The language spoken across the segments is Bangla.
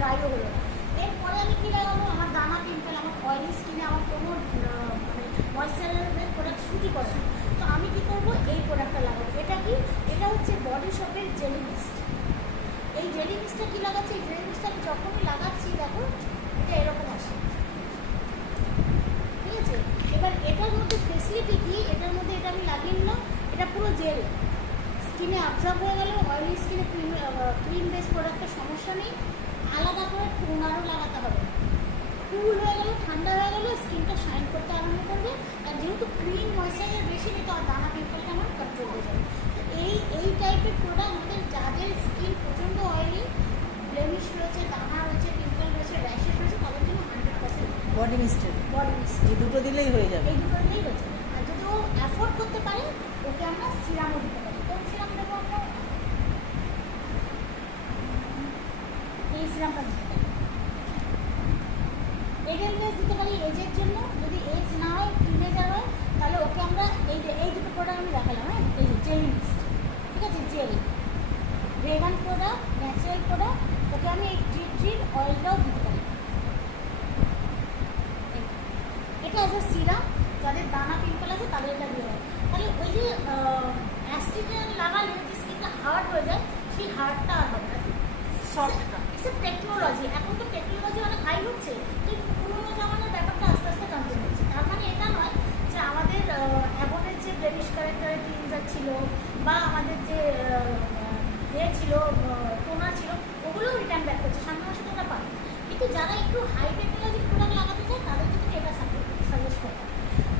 ড্রাইও হলো না। এরপরে আমি কী লাগাবো, আমার দানা পিম্পল, আমার অয়েলি স্কিনে আমার কোনো মানে ময়েশ্চারাইজার প্রোডাক্ট শুটই করে না। তো আমি কী করবো, এই প্রোডাক্টটা লাগাবো। এটা কি, এটা হচ্ছে বডি শপের জেলি মিস্ট। এই জেলি মিস্টটা কী লাগাচ্ছি, এই জেলি মিস্টটা আমি যখনই লাগাচ্ছি দেখো এটা এরকম আসে, ঠিক আছে। এবার এটার মধ্যে ফেসিলিটি কি, এটার মধ্যে এটা আমি লাগিয়ে নিলাম, এটা পুরো জেল স্কিনে অবজার্ভ হয়ে গেল। অয়েলি স্কিনে ক্রিম বেস প্রোডাক্টের সমস্যা নেই। আলাদা করে টোনারও লাগাতে হবে। কুল হয়ে গেল, ঠান্ডা হয়ে গেল, স্কিনটা শাইন করতে আরম্ভ করবে। আর যেহেতু ক্রিম ময়েশ্চারাইজার বেশি নেই, তো আর দানা পিম্পলটা আমার কন্ট্রোল হয়ে যাবে। তো এই টাইপের প্রোডাক্ট আমাদের যাদের স্কিন প্রচণ্ড অয়েলি, ব্লেমিশ রয়েছে, দানা রয়েছে, পিম্পল রয়েছে, র্যাশেস রয়েছে, তাদের জন্য 100% বডি মিস্ট এই দুটো দিলেই হয়ে যাবে। এই দুটো দিলেই হয়ে যাবে। আর যদি ও অ্যাফোর্ড করতে পারে, ওকে আমরা সিরামও দিতে পারি। কোন সিরাম দেবো আমরা, এই সিরামটা দিতে পারি। এডেলনেস দিতে পারি এজের জন্য। যদি এজ না হয়, টিনেজার হয়, তাহলে ওকে আমরা এই দুটো প্রোডাক্ট আমি দেখালাম, হ্যাঁ, এই যে জেল মিস্ট, ঠিক আছে, gel vegan product, natural product, okay আমি এই ট্রির অয়েলটাও দিতে পারি। এটা অ্যাজ এ সিরাম, যাদের দানা পিম্পল আছে তাদের এটা দিয়ে হয়। তাহলে ওই যে অ্যাস্ট্রিজেন লাগালে যে স্কিনটা হার্ড হয়ে যায়, সেই হার্ডটা আর হবে না। সফটটা ইটস এ টেকনোলজি। এখন তো টেকনোলজি অনেক হাই হচ্ছে, কিন্তু পুরোনো জামানার ব্যাপারটা আস্তে আস্তে কন্টিনিউ হচ্ছে। তার মানে এটা নয় যে আমাদের অ্যাভনের যে ব্লেমিশ কারেক্টারের ক্লিনজার ছিল, বা আমাদের যে ছিল টোনার ছিল, ওগুলোও রিটার্ন ব্যাক করছে, সামনে মাসে তোমরা পাবে। কিন্তু যারা একটু হাই টেকনোলজির প্রোডাক্ট লাগাতে চায়, তাদেরকে তুমি এটা সাজেস্ট করবে।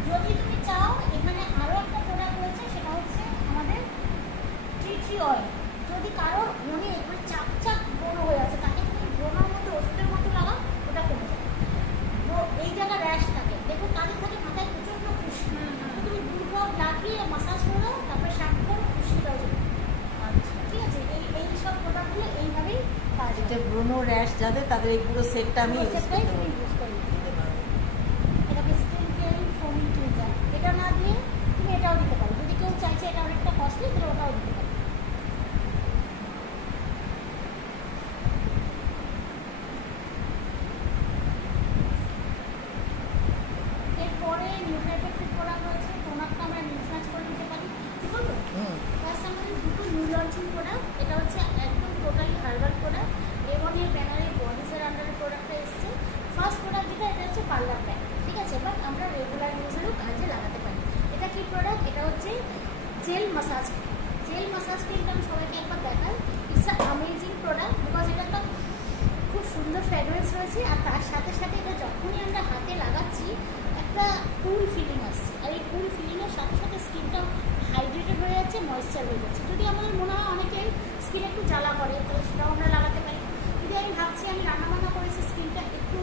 যদি তুমি চাও, এখানে আরও একটা প্রোডাক্ট রয়েছে, সেটা হচ্ছে আমাদের ট্রি অয়েল। যদি কারোর মনে একটু চাক বড় হয়ে আছে, তাকে তুমি ব্রণার মধ্যে ওষুধের মতো লাগাও, ওটা কমে যাবে। তো এই জায়গায় র্যাশ থাকে, দেখো তাদের থাকে মাথায় প্রচণ্ড খুশি, তুমি দুর্বল লাগিয়ে মাসাজ করে দাও, তারপরে শ্যাম্পু করো, খুশিটাও চলে। আচ্ছা, ঠিক আছে। এই সব প্রোডাক্টগুলো এইভাবেই কাজ। এটা ব্রোনো র্যাশ যাদের, তাদের এই পুরো সেটটা আমি ইউজ করতে পারবো। এটাকে স্কিন কেয়ারিং ফোমিং ক্লিনজার, এটা না দিয়ে তুমি এটাও দিতে পারো। যদি কেউ চাইছে এটা অনেকটা কস্টলি, তাহলে ওটাও দিতে পারো। এরপরে নিউট্রাইফেক্টেড প্রোডাক্ট রয়েছে। টোনারটা আমরা মিক্স ম্যাচ করে দিতে পারি, ঠিক বলবো। প্লাস আমাদের দুটো নিউ লঞ্চিং প্রোডাক্ট, এটা হচ্ছে একদম টোটালি হার্বাল প্রোডাক্ট। এমনের ব্যানারে বডিজের আন্ডারে প্রোডাক্টটা এসছে। ফার্স্ট প্রোডাক্ট যেটা, এটা হচ্ছে পার্লার প্যাক, ঠিক আছে, বাট আমরা রেগুলার ইউজেরও কাজে লাগাতে পারি। এটা কি প্রোডাক্ট, এটা হচ্ছে gel massage cream. Gel massage ক্রিমটা আমি সবাইকে একবার দেখাই। It's a amazing product, because এটা একটা খুব সুন্দর ফ্র্যাগ্রেন্স রয়েছে। আর তার সাথে সাথে এটা যখনই আমরা হাতে লাগাচ্ছি, একটা কুল ফিলিং আসছে। আর এই কুল ফিলিংয়ের সাথে সাথে স্কিনটা হাইড্রেটেড হয়ে যাচ্ছে, ময়েশ্চার হয়ে যাচ্ছে। যদি আমাদের মনে হয় অনেকের স্কিন একটু জ্বালা করে, তাহলে সেটাও আমরা লাগাতে পারি। যদি আমি ভাবছি আমি রান্নাবান্না করেছি, স্কিনটা একটু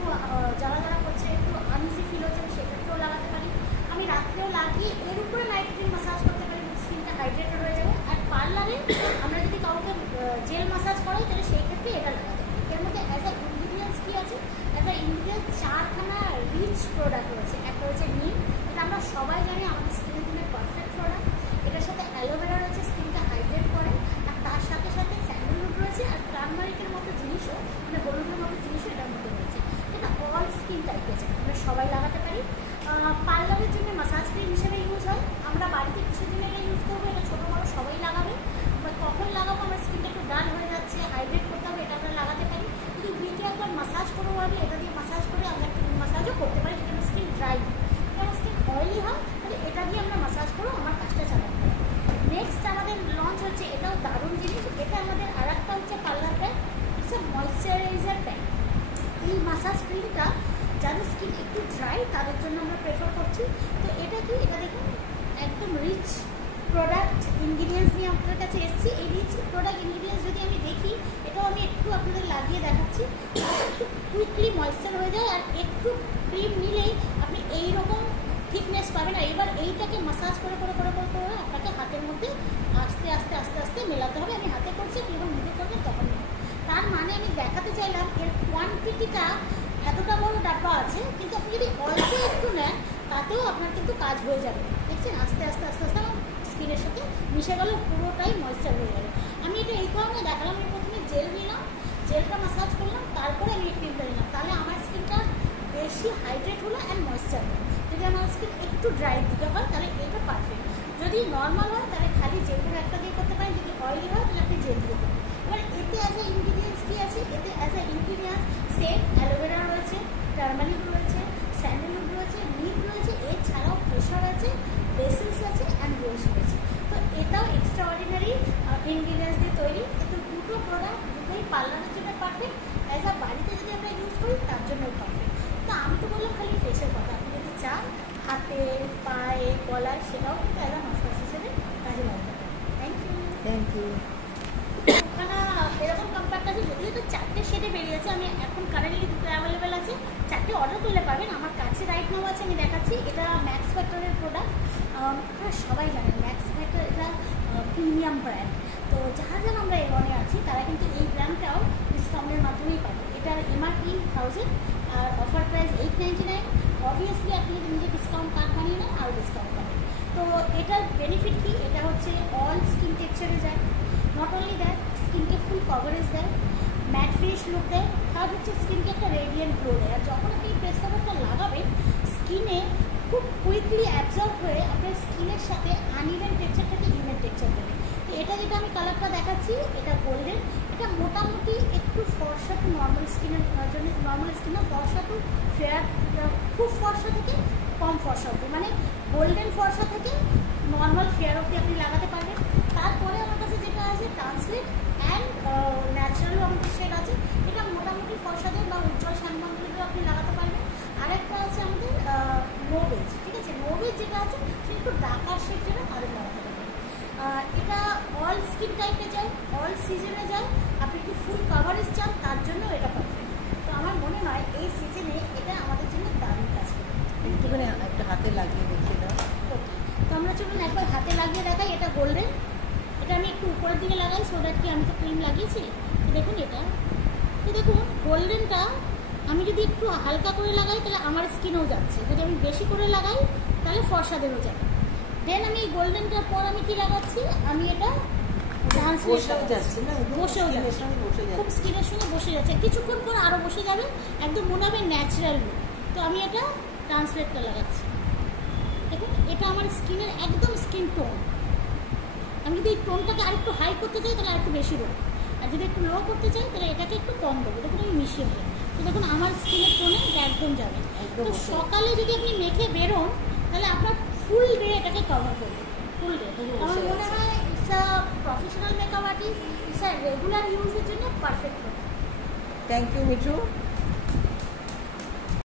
জ্বালা করছে, একটু আনইজি ফিল হচ্ছে, সেক্ষেত্রেও লাগাতে পারি। আমি রাত্রেও লাগিয়ে এর উপরে নাইট ক্রিম মাসাজ করতে পারি, স্কিনটা হাইড্রেটেড হয়ে যাবে। আর পার্লারে আমরা যদি কাউকে জেল মাসাজ করাই, তাহলে সেই ক্ষেত্রে এটা লাগাতে পারি। এর মধ্যে অ্যাজ আ ইনগ্রিডিয়েন্টস কী আছে, অ্যাজ আ ইনগ্রিডিয়েন্টস 4খানা রিচ প্রোডাক্ট রয়েছে। একটা হচ্ছে নিম, এটা আমরা সবাই জানি আমাদের স্কিনের জন্য পারফেক্ট প্রোডাক্ট। এটার সাথে অ্যালোভেরা রয়েছে, স্কিনটা হাইড্রেট করে। আর তার সাথে সাথে স্যান্ডেলউড রয়েছে, আর টার্মারিকের মতো জিনিসও, মানে হলুদের মতো জিনিসও এটার মধ্যে রয়েছে। এটা অল স্কিন টাইপের আছে, আমরা সবাই লাগাতে পারি। পার্লারের জন্য মাসাজ ক্রিম হিসেবে ইউজ হয়। আমরা বাড়িতে কিসের জন্য এটা ইউজ করবো, এটা ছোটো বড়ো সবাই লাগাবে। বা কখন লাগাবো, আমার স্কিনটা একটু ডাল হয়ে যাচ্ছে, হাইড্রেট করতে হবে, এটা আমরা লাগাতে পারি। যদি উইকে একবার মাসাজ করবো ভাবে, এটা দিয়ে মাসাজ করে আমরা ক্রিম মাসাজও করতে পারি, যদি আমার স্কিন ড্রাই, আমার স্কিন অয়েলি হয়, তাহলে এটা দিয়ে আমরা মাসাজ করেও আমার কাজটা চালাতে পারি। নেক্সট আমাদের লঞ্চ হচ্ছে, এটাও দারুণ জিনিস। এটা আমাদের আর একটা হচ্ছে parlour pack, it's a moisturiser pack. এই মাসাজ ক্রিমটা যাদের স্কিন একটু ড্রাই, তাদের জন্য আমরা প্রেফার করছি। তো এটা কি, এটা দেখুন একদম রিচ প্রোডাক্ট ইনগ্রিডিয়েন্টস নিয়ে আপনাদের কাছে এসেছি। এই রিচ প্রোডাক্ট ইনগ্রিডিয়েন্টস যদি আমি দেখি, এটাও আমি একটু আপনাদের লাগিয়ে দেখাচ্ছি। একটু কুইকলি ময়েশ্চার হয়ে যায়, আর একটু ক্রিম নিলেই আপনি এইরকম থিকনেস পাবেন। আর এবার এইটাকে মাসাজ করে করে করে করে করে আপনাকে হাতের মধ্যে আস্তে আস্তে আস্তে আস্তে মেলাতে হবে। আমি হাতে করছি, যখন নিজে করবেন তখন নেবেন। তার মানে আমি দেখাতে চাইলাম এর কোয়ান্টিটিটা এতটা বড় ডাব্বা আছে, কিন্তু আপনি যদি অল্প একটু নেন, তাতেও আপনার কিন্তু কাজ হয়ে যাবে। দেখছেন, আস্তে আস্তে আস্তে আস্তে আমার স্কিনের সাথে মিশে গেল, পুরোটাই ময়েশ্চার হয়ে গেল। আমি এটা এই কারণে দেখালাম, আমি প্রথমে জেল নিলাম, জেলটা মাসাজ করলাম, তারপরে একটু ড্রাই দিতে হয়, তাহলে এটা পারফেক্ট। যদি নর্মাল হয় তাহলে খালি যে কোনো একটা দিয়ে করতে পারেন, যদি অয়েলি হয় তাহলে আপনি জেল দিয়ে করবেন। এবার এতে অ্যাজ এ ইনগ্রিডিয়েন্টস কী আছে, এতে as a ingredients same aloe vera রয়েছে, টার্মারিক রয়েছে, স্যান্ডেলউড রয়েছে, মিট রয়েছে, এছাড়াও কেশর আছে, বেসিলস আছে অ্যান্ড রোজ রয়েছে। তো এটাও এক্সট্রা অর্ডিনারি ইনগ্রিডিয়েন্টস দিয়ে তৈরি। কিন্তু দুটো প্রোডাক্ট দুটোই পার্লারের জন্য পারফেক্ট, অ্যাজ আ বাড়িতে যদি আমরা ইউজ করি তার জন্যও পারফেক্ট। তো আমি তো বললাম খালি ফেসের কথা, আপনি যদি চান হাতে, পায়ে, গলায়, সেটাও কিন্তু অ্যাজ আ মাসাজ হিসেবে কাজে লাগবে। Thank you. Thank you. ওখানে এরকম কম্প্যাক্ট আছে, যদিও তো 4টে শেডে বেরিয়েছে, আমি এখন কারেন্টলি দুটো অ্যাভেলেবেল আছে, 4টে অর্ডার করলে পাবেন। আমার কাছে রাইট নাও আছে, আমি দেখাচ্ছি। এটা ম্যাক্স ফ্যাক্টরের প্রোডাক্ট, আপনারা সবাই জানেন ম্যাক্স ফ্যাক্টর এটা প্রিমিয়াম ব্র্যান্ড। তো যারা যারা আমরা এমনে আছি তারা কিন্তু এই ব্র্যান্ডটাও ডিসকাউন্টের মাধ্যমেই পাবে। এটার এমআরপি 1000 আর অফার প্রাইস 899। অবভিয়াসলি আপনি যদি নিজে ডিসকাউন্ট কার্ড বানিয়ে নেন আরও ডিসকাউন্ট পাবেন। তো এটার বেনিফিট কি, এটা হচ্ছে অল স্কিন টেক্সচারে যায়, নট অনলি দ্যাট স্কিনকে ফুল কভারেজ দেয়, ম্যাট ফিনিশ লুক দেয়, থার্ড হচ্ছে স্কিনকে একটা রেডিয়েন্ট গ্লো দেয়। আর যখন আপনি ফেস কভারটা লাগাবেন স্কিনে খুব কুইকলি অ্যাবজর্ব হয়ে আপনার স্কিনের সাথে আনইভেন টেক্সচারটাকে ইভেন টেক্সচার দেবে। তো এটা যেটা আমি কালারটা দেখাচ্ছি এটা গোল্ডেন, এটা মোটামুটি একটু ফর্সা টু নর্মাল স্কিনের জন্য, নর্মাল স্কিনে ফর্সা টু ফেয়ার, খুব ফর্সা থেকে কম ফর্সা অবধি, মানে গোল্ডেন ফর্সা থেকে নর্মাল ফেয়ার অবধি আপনি লাগাতে পারবেন। তারপরে আমার কাছে যেটা আছে ট্রান্সলেট অ্যান্ড ন্যাচারালও আমাদের শেড আছে, এটা মোটামুটি ফর্সাদের বা উজ্জ্বল শ্যামবন্ধীদেরও আপনি লাগাতে পারবেন। আরেকটা আছে আমাদের নোভেজ, ঠিক আছে, নোভেজ যেটা আছে সেটা একটু ডার্কার শেড, যেটা তাদের লাগাতে পারবেন। এটা অল স্কিন টাইপে যায়, অল সিজনে যায়, আপনি একটু ফুল কাভারেজ চান তার জন্য এটা পারফেক্ট। তো আমার মনে হয় এই সিজনে এটা আমাদের জন্য দারুণ কাজ করবে। একটুখানি একটা হাতে লাগিয়ে দেখিয়ে দাও। ওকে, তো আমরা চলুন একবার হাতে লাগিয়ে দেখাই। এটা গোল্ডেন, এটা আমি একটু উপরের দিকে লাগাই সো দ্যাট কি, আমি তো ক্রিম লাগিয়েছি, তো দেখুন এটা, তো দেখুন গোল্ডেনটা আমি যদি একটু হালকা করে লাগাই তাহলে আমার স্কিনেও যাচ্ছে, যদি আমি বেশি করে লাগাই তাহলে ফর্সাদেরও যাবে। দেন আমি এই গোল্ডেনটার পর আমি কি লাগাচ্ছি, আমি এটা বসেও যাচ্ছে না, বসেও স্কিনের যাচ্ছে, সঙ্গে বসে খুব যাচ্ছে। স্কিনের সঙ্গে বসে যাচ্ছে, কিছুক্ষণ পর আরও বসে যাবে, একদম মনে হবে ন্যাচারাল লুক। তো আমি এটা ট্রান্সলেটটা লাগাচ্ছি, দেখুন এটা আমার স্কিনের একদম স্কিন টোন। আমি যদি এই টোনটাকে আরেকটু হাই করতে চাই তাহলে আরেকটু বেশি দেবো, আর যদি একটু লো করতে চাই তাহলে এটাকে একটু কম দেবো। দেখুন আমি মিশিয়ে নেব, তো দেখুন আমার স্কিনের টোনে এটা একদম যাবে। তো সকালে যদি আপনি মেখে বেরোন তাহলে আপনার ফুল ডে এটাকে কভার করবে, ফুল ডে। আমার মনে হয় it's a professional makeup artist, it's a regular ইউজের জন্য পারফেক্ট। Thank you Mithu.